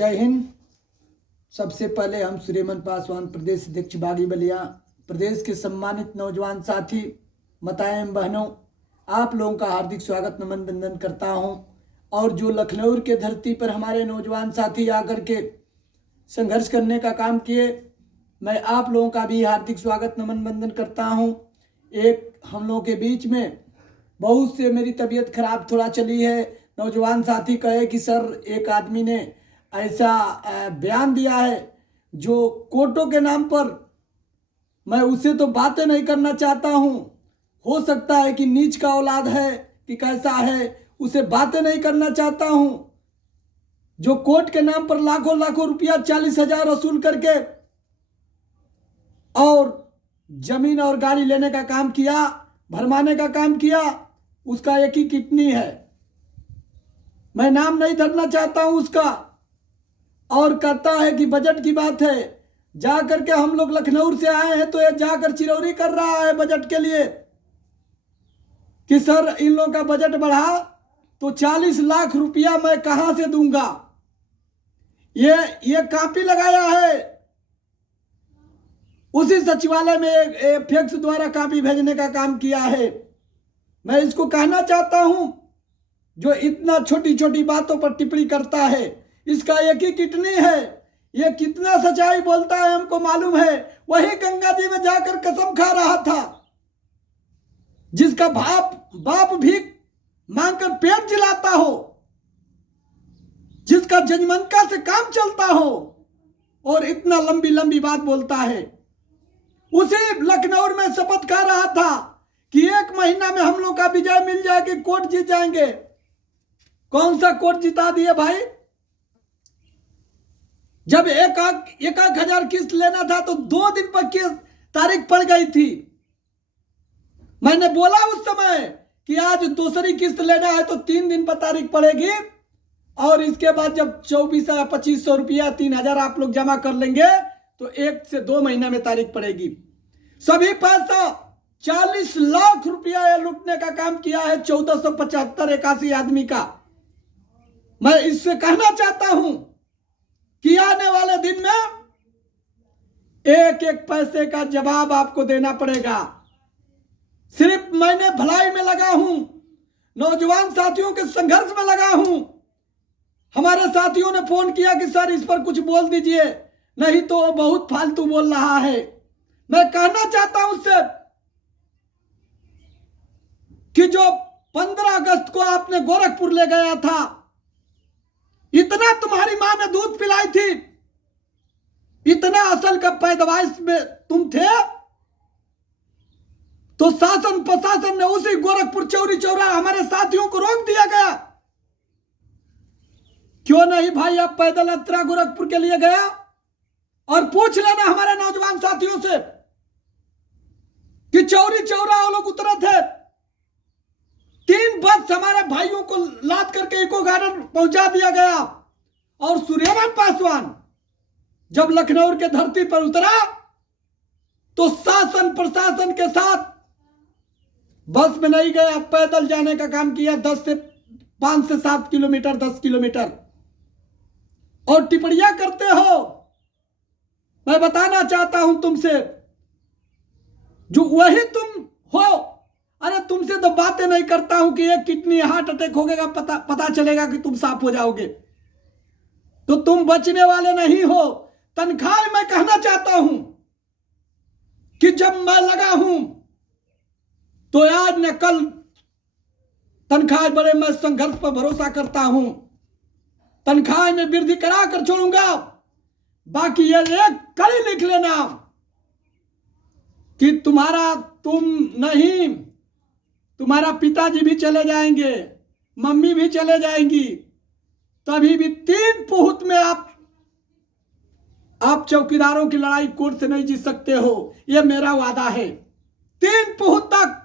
जय हिंद। सबसे पहले हम सुरेमन पासवान, प्रदेश अध्यक्ष बागी बलिया, प्रदेश के सम्मानित नौजवान साथी, माताएं एवं बहनों, आप लोगों का हार्दिक स्वागत नमन वंदन करता हूं। और जो लखनऊ के धरती पर हमारे नौजवान साथी आकर के संघर्ष करने का काम किए, मैं आप लोगों का भी हार्दिक स्वागत नमन वंदन करता हूं। एक हम लोगों के बीच में बहुत से मेरी तबीयत खराब थोड़ा चली है। नौजवान साथी कहे कि सर एक आदमी ने ऐसा बयान दिया है जो कोर्टों के नाम पर, मैं उससे तो बातें नहीं करना चाहता हूं। हो सकता है कि नीच का औलाद है कि कैसा है, उसे बातें नहीं करना चाहता हूं। जो कोर्ट के नाम पर लाखों लाखों रुपया 40,000 वसूल करके और जमीन और गाड़ी लेने का काम किया, भरमाने का काम किया, उसका एक ही किडनी है। मैं नाम नहीं धरना चाहता हूं उसका। और कहता है कि बजट की बात है, जाकर के हम लोग लखनऊ से आए हैं तो ये जाकर चिरौरी कर रहा है बजट के लिए कि सर इन लोगों का बजट बढ़ा तो 40 लाख रुपया मैं कहां से दूंगा। ये कापी लगाया है, उसी सचिवालय में एक फैक्स द्वारा कापी भेजने का काम किया है। मैं इसको कहना चाहता हूं, जो इतना छोटी छोटी बातों पर टिप्पणी करता है, इसका एक ही किडनी है। ये कितना सच्चाई बोलता है हमको मालूम है। वही गंगा जी में जाकर कसम खा रहा था, जिसका बाप भी मांगकर पेट जिलाता हो, जिसका जजमनका से काम चलता हो, और इतना लंबी लंबी बात बोलता है। उसी लखनऊ में शपथ खा रहा था कि 1 महीना में हम लोग का विजय मिल जाएगी, कोर्ट जीत जाएंगे। कौन सा कोर्ट जिता दिए भाई? जब एक हजार किस्त लेना था तो 2 दिन पर तारीख पड़ गई थी। मैंने बोला उस समय कि आज दूसरी किस्त लेना है तो 3 दिन पर तारीख पड़ेगी, और इसके बाद जब 24 या 2500 रुपया 3,000 आप लोग जमा कर लेंगे तो 1 से 2 महीना में तारीख पड़ेगी। सभी पैसा 40 लाख रुपया लूटने का काम किया है 1475 आदमी का। मैं इससे कहना चाहता हूं कि आने वाले दिन में एक एक पैसे का जवाब आपको देना पड़ेगा। सिर्फ मैंने भलाई में लगा हूं, नौजवान साथियों के संघर्ष में लगा हूं। हमारे साथियों ने फोन किया कि सर इस पर कुछ बोल दीजिए, नहीं तो वो बहुत फालतू बोल रहा है। मैं कहना चाहता हूं उससे कि जो 15 अगस्त को आपने गोरखपुर ले गया था, इतना तुम्हारी मां ने दूध पिलाई थी, इतना असल का पैदावार में तुम थे, तो शासन प्रशासन ने उसी गोरखपुर चौरी चौरा हमारे साथियों को रोक दिया गया। क्यों नहीं भाई आप पैदल यात्रा गोरखपुर के लिए गया? और पूछ लेना हमारे नौजवान साथियों से कि चौरी चौरा वो लोग उतरे थे। 3 बस हमारे भाइयों को लाद करके इको गार्डन पहुंचा दिया गया। और सुरेमन पासवान जब लखनऊ के धरती पर उतरा तो शासन प्रशासन के साथ बस में नहीं गया, पैदल जाने का काम किया। 5 से 7 किलोमीटर, 10 किलोमीटर। और टिप्पणियां करते हो। मैं बताना चाहता हूं तुमसे, जो वही तुम हो। अरे तुमसे तो बातें नहीं करता हूं कि एक किडनी हार्ट अटैक हो गया, पता चलेगा कि तुम साफ हो जाओगे, तो तुम बचने वाले नहीं हो। तनख्वाह मैं कहना चाहता हूं कि जब मैं लगा हूं तो आज न कल तनख्वाह बड़े, मैं संघर्ष पर भरोसा करता हूं। तनख्वाह में वृद्धि करा कर छोड़ूंगा। बाकी ये एक कड़ी लिख लेना कि तुम नहीं, तुम्हारा पिताजी भी चले जाएंगे, मम्मी भी चले जाएंगी, तभी भी 3 पुहुत में आप चौकीदारों की लड़ाई कोर्ट से नहीं जीत सकते हो। यह मेरा वादा है। 3 पुहुत तक।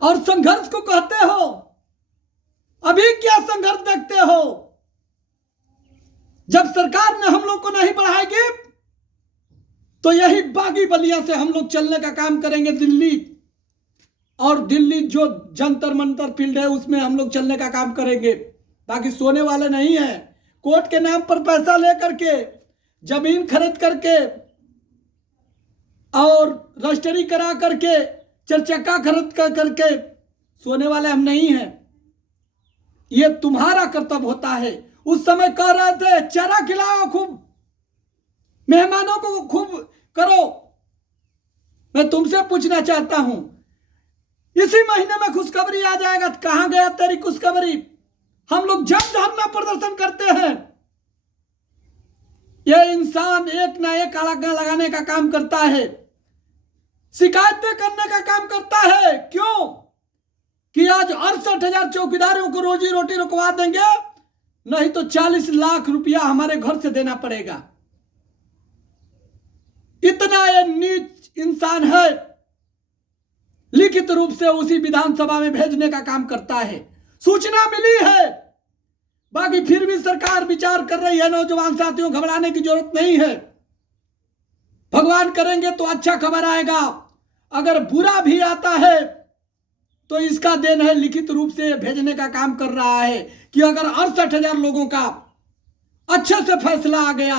और संघर्ष को कहते हो, अभी क्या संघर्ष देखते हो? जब सरकार ने हम लोग को नहीं बढ़ाएगी तो यही बागी बलिया से हम लोग चलने का काम करेंगे दिल्ली। और दिल्ली जो जंतर मंतर फील्ड है उसमें हम लोग चलने का काम करेंगे। बाकी सोने वाले नहीं हैं। कोर्ट के नाम पर पैसा लेकर के, जमीन खरीद करके और रजिस्ट्री करा करके, चरचक्का खरीद करके सोने वाले हम नहीं हैं। ये तुम्हारा कर्तव्य होता है। उस समय कह रहे थे चारा खिलाओ, खूब मेहमानों को खूब करो। मैं तुमसे पूछना चाहता हूं, इसी महीने में खुशखबरी आ जाएगा तो कहां गया तेरी खुशखबरी? हम लोग जब धरना प्रदर्शन करते हैं, यह इंसान एक ना एक आग लगाने का काम करता है, शिकायतें करने का काम करता है। क्यों कि आज 68,000 चौकीदारों को रोजी रोटी रुकवा देंगे, नहीं तो 40 लाख रुपया हमारे घर से देना पड़ेगा। इतना ये नीच इंसान है, लिखित रूप से उसी विधानसभा में भेजने का काम करता है। सूचना मिली है, बाकी फिर भी सरकार विचार कर रही है। नौजवान साथियों, घबराने की जरूरत नहीं है। भगवान करेंगे तो अच्छा खबर आएगा, अगर बुरा भी आता है तो इसका देन है, लिखित रूप से भेजने का काम कर रहा है कि अगर 68,000 लोगों का अच्छे से फैसला आ गया,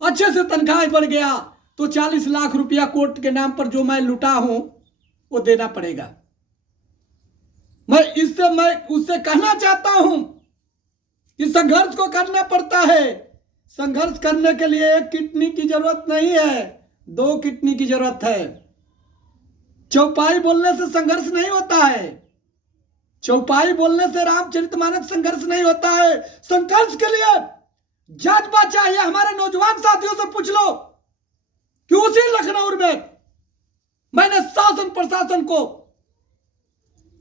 अच्छे से तनख्वाह बढ़ गया, तो 40 लाख रुपया कोर्ट के नाम पर जो मैं लुटा हूं वो देना पड़ेगा। मैं उससे कहना चाहता हूं कि संघर्ष को करना पड़ता है। संघर्ष करने के लिए एक किडनी की जरूरत नहीं है, 2 किडनी की जरूरत है। चौपाई बोलने से संघर्ष नहीं होता है, चौपाई बोलने से रामचरितमानस संघर्ष नहीं होता है। संघर्ष के लिए जज्बा चाहिए। हमारे नौजवान साथियों से पूछ लो कि उसी लखनऊ में मैंने शासन प्रशासन को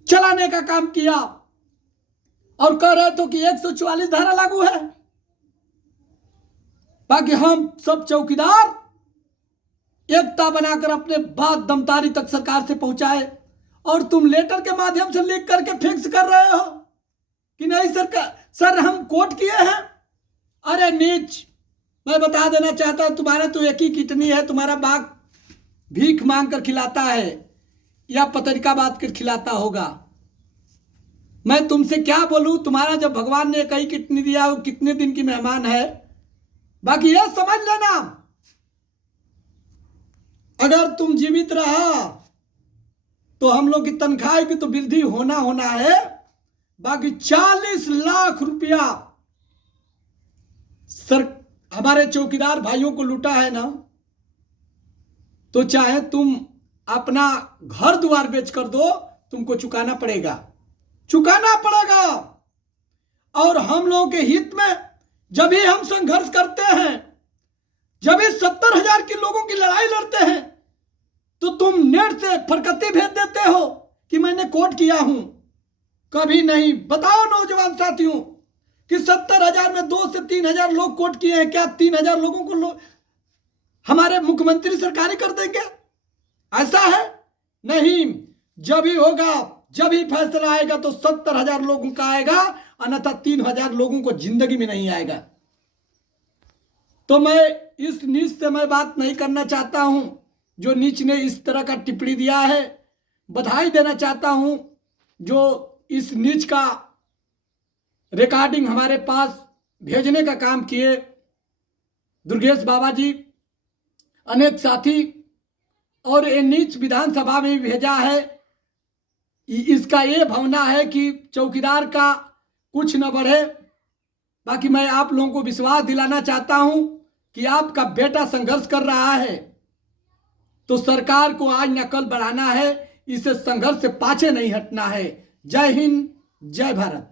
चलाने का काम किया और कह रहे थे कि 144 धारा लागू है, बाकी हम सब चौकीदार एकता बनाकर अपने बात दमदारी तक सरकार से पहुंचाए, और तुम लेटर के माध्यम से लिख करके फिक्स कर रहे हो कि नहीं सर हम कोर्ट किए हैं। अरे नीच, मैं बता देना चाहता हूं, तुम्हारा तो एक ही किडनी है, तुम्हारा बाप भीख मांग कर खिलाता है या पत्रिका बात कर खिलाता होगा। मैं तुमसे क्या बोलूं, तुम्हारा जब भगवान ने कई किडनी दिया, वो कितने दिन की मेहमान है। बाकी यह समझ लेना, अगर तुम जीवित रहा तो हम लोग की तनख्वाह की तो वृद्धि होना है। बाकी 40 लाख रुपया हमारे चौकीदार भाइयों को लूटा है ना, तो चाहे तुम अपना घर द्वार बेच कर दो, तुमको चुकाना पड़ेगा। और हम लोगों के हित में जब भी हम संघर्ष करते हैं, जब भी 70,000 के लोगों की लड़ाई लड़ते हैं, तो तुम नेट से फरकती भेज देते हो कि मैंने कोर्ट किया हूं। कभी नहीं। बताओ नौजवान साथियों कि 70,000 में 2 से 3,000 लोग कोर्ट किए हैं, क्या 3,000 लोगों को हमारे मुख्यमंत्री सरकारी कर देंगे? ऐसा है? नहीं। जब भी होगा, जब भी फैसला आएगा तो 70,000 लोगों का आएगा, अन्यथा 3,000 लोगों को जिंदगी में नहीं आएगा। तो मैं इस नीच से मैं बात नहीं करना चाहता हूं, जो नीच ने इस तरह का टिप्पणी दिया है। बधाई देना चाहता हूं जो इस नीच का रिकॉर्डिंग हमारे पास भेजने का काम किए, दुर्गेश बाबा जी, अनेक साथी, और ये नीच विधानसभा में भी भेजा है। इसका ये भावना है कि चौकीदार का कुछ न बढ़े। बाकी मैं आप लोगों को विश्वास दिलाना चाहता हूं कि आपका बेटा संघर्ष कर रहा है, तो सरकार को आज न कल बढ़ाना है। इसे संघर्ष से पाछे नहीं हटना है। जय हिंद, जय भारत।